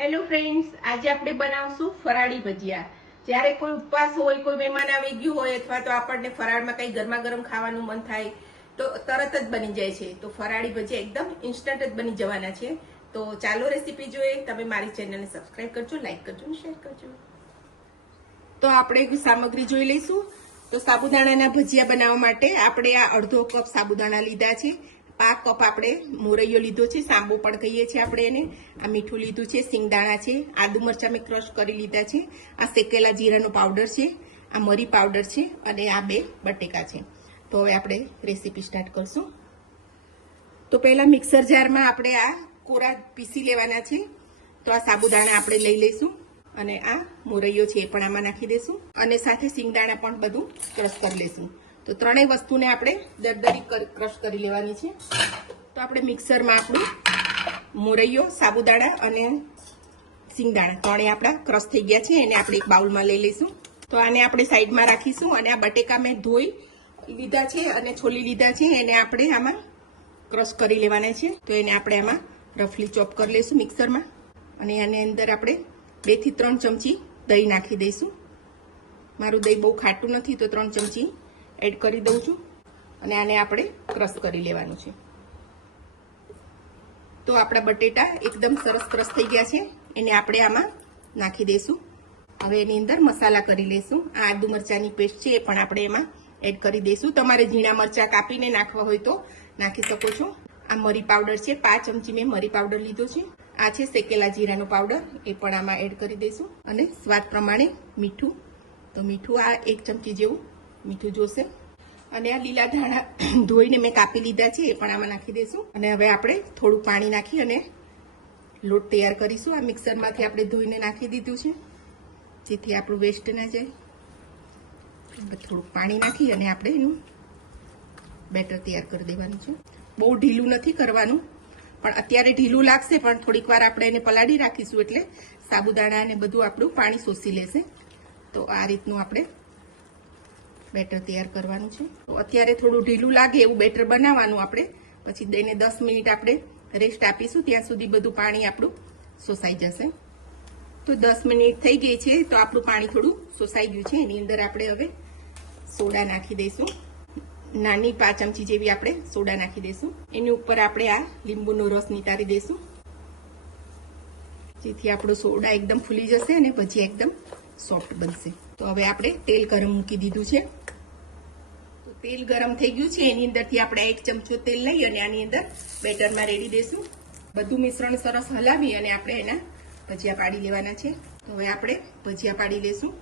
Hello friends, આજે આપણે બનાવશું ફરાળી ભજીયા. જ્યારે કોઈ ઉપવાસ હોય, કોઈ મહેમાન આવી ગયું હોય અથવા તો આપણને ફરાળમાં કંઈ ગરમા ગરમ ખાવાનું મન થાય તો તરત જ બની જાય છે. તો ફરાળી ભજીયા એકદમ ઇન્સ્ટન્ટ જ બની જવાના છે. તો ચાલો રેસીપી જોઈએ. તમે મારી ચેનલને સબસ્ક્રાઇબ કરજો, લાઈક કરજો અને શેર કરજો. તો આપણે સામગ્રી જોઈ લઈશું. તો સાબુદાણાના ભજીયા બનાવવા માટે આપણે આ અડધો કપ સાબુદાણા લીધા છે. 5 કપ આપણે મોરૈયો લીધો છે, સાંબો પણ કહીએ છીએ આપણે એને. આ મીઠું લીધું છે, સિંગદાણા છે, આદુ મરચાં મેં ક્રશ કરી લીધા છે, આ શેકેલા જીરાનો પાવડર છે, આ મરી પાવડર છે અને આ 2 બટેકા છે. તો હવે આપણે રેસીપી સ્ટાર્ટ કરશું. તો પહેલા મિક્સર જારમાં આપણે આ કોરા પીસી લેવાના છે. તો આ સાબુદાણા આપણે લઈ લઈશું અને આ મોરૈયો છે એ પણ આમાં નાખી દઈશું અને સાથે સિંગદાણા પણ બધું ક્રશ કરી લઈશું. તો ત્રણેય વસ્તુને આપણે દરદરી ક્રશ કરી લેવાની છે. તો આપણે મિક્સરમાં આપણું મોરૈયો, સાબુદાણા અને સિંગદાણા ત્રણેય આપણા ક્રશ થઈ ગયા છે. એને આપણે એક બાઉલમાં લઈ લઈશું. તો આને આપણે સાઈડમાં રાખીશું અને આ બટેકા મેં ધોઈ લીધા છે અને છોલી લીધા છે, એને આપણે આમાં ક્રશ કરી લેવાના છે. તો એને આપણે આમાં રફલી ચોપ કરી લઈશું મિક્સરમાં અને આની અંદર આપણે 2 થી 3 ચમચી દહીં નાખી દઈશું. મારું દહીં બહુ ખાટું નથી તો 3 ચમચી એડ કરી દઉં છું અને આને આપણે ક્રશ કરી લેવાનું છે. તો આપણા બટેટા એકદમ સરસ ક્રશ થઈ ગયા છે. એને આપણે આમાં નાખી દઈશું. હવે એની અંદર મસાલા કરી લઈશું. આ આદુ મરચાંની પેસ્ટ છે એ પણ આપણે એમાં એડ કરી દઈશું. તમારે ઝીણા મરચાં કાપીને નાખવા હોય તો નાખી શકો છો. આ મરી પાવડર છે, 5 ચમચી મેં મરી પાવડર લીધો છે. આ છે શેકેલા જીરાનો પાવડર, એ પણ આમાં એડ કરી દઈશું અને સ્વાદ પ્રમાણે મીઠું. તો મીઠું આ 1 ચમચી જેવું મીઠું જોશે અને આ લીલા ધાણા ધોઈને મેં કાપી લીધા છે એ પણ આમાં નાખી દઈશું. અને હવે આપણે થોડું પાણી નાખી અને લોટ તૈયાર કરીશું. આ મિક્સરમાંથી આપણે ધોઈને નાખી દીધું છે જેથી આપણું વેસ્ટ ના જાય. થોડુંક પાણી નાખી અને આપણે એનું બેટર તૈયાર કરી દેવાનું છે. બહુ ઢીલું નથી કરવાનું, પણ અત્યારે ઢીલું લાગશે પણ થોડીક વાર આપણે એને પલાળી રાખીશું એટલે સાબુદાણા અને બધું આપણું પાણી શોષી લેશે. તો આ રીતનું આપણે બેટર તૈયાર કરવાનું છે. તો અત્યારે થોડું ઢીલું લાગે એવું બેટર બનાવવાનું આપણે. પછી એને 10 મિનિટ આપણે રેસ્ટ આપીશું, ત્યાં સુધી બધું પાણી આપણું શોષાઈ જશે. તો 10 મિનિટ થઈ ગઈ છે તો આપણું પાણી થોડું શોષાઈ ગયું છે. એની અંદર આપણે હવે સોડા નાખી દઈશું. નાની 5 ચમચી જેવી આપણે સોડા નાખી દઈશું. એની ઉપર આપણે આ લીંબુનો રસ નિતારી દઈશું જેથી આપણો સોડા એકદમ ફૂલી જશે અને પછી એકદમ સોફ્ટ બનશે. તો હવે આપણે તેલ ગરમ મૂકી દીધું છે. તો તેલ ગરમ થઈ ગયું છે. એની અંદરથી આપણે 1 ચમચો તેલ લઈ અને આની અંદર બેટરમાં રેડી દઈશું. બધું મિશ્રણ સરસ હલાવી અને આપણે એના ભજીયા પાડી લેવાના છે. તો હવે આપણે ભજીયા પાડી લઈશું.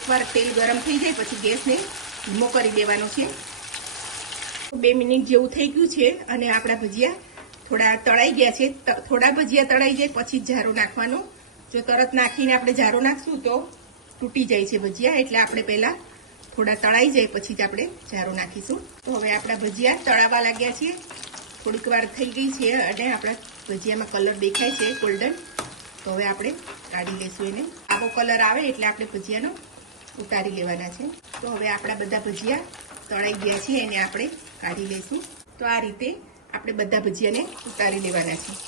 એકવાર તેલ ગરમ થઈ જાય પછી ગેસને ધીમો કરી દેવાનો છે. 2 મિનિટ જેવું થઈ ગયું છે અને આપણા ભજીયા થોડા તળાઈ ગયા છે. થોડા ભજીયા તળાઈ જાય પછી જ જારો નાખવાનો. જો તરત નાખીને આપણે જારો નાખશું તો તૂટી જાય છે ભજીયા, એટલે આપણે પહેલા થોડા તળાઈ જાય પછી જ આપણે જારો નાખીશું. તો હવે આપણા ભજીયા તળાવા લાગ્યા છે. થોડીક વાર થઈ ગઈ છે અને આપણા ભજીયામાં કલર દેખાય છે ગોલ્ડન. તો હવે આપણે કાઢી લઈશું એને. આવો કલર આવે એટલે આપણે ભજીયાનો ઉતારી લેવાના છે. તો હવે આપણા બધા ભજીયા તળાઈ ગયા છે એને આપણે કાઢી લઈશું. તો આ રીતે આપણે બધા ભજીયાને ઉતારી લેવાના છે.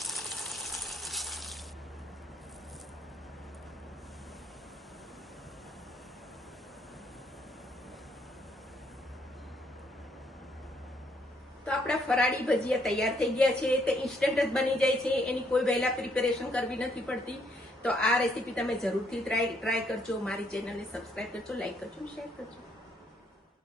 તો આપણા ફરાળી ભજીયા તૈયાર થઈ ગયા છે. તે ઇન્સ્ટન્ટ જ બની જાય છે, એની કોઈ વહેલા પ્રિપેરેશન કરવી નથી પડતી. તો આ રેસીપી તમે જરૂરથી ટ્રાય કરજો. મારી ચેનલને સબસ્ક્રાઇબ કરજો, લાઈક કરજો, શેર કરજો.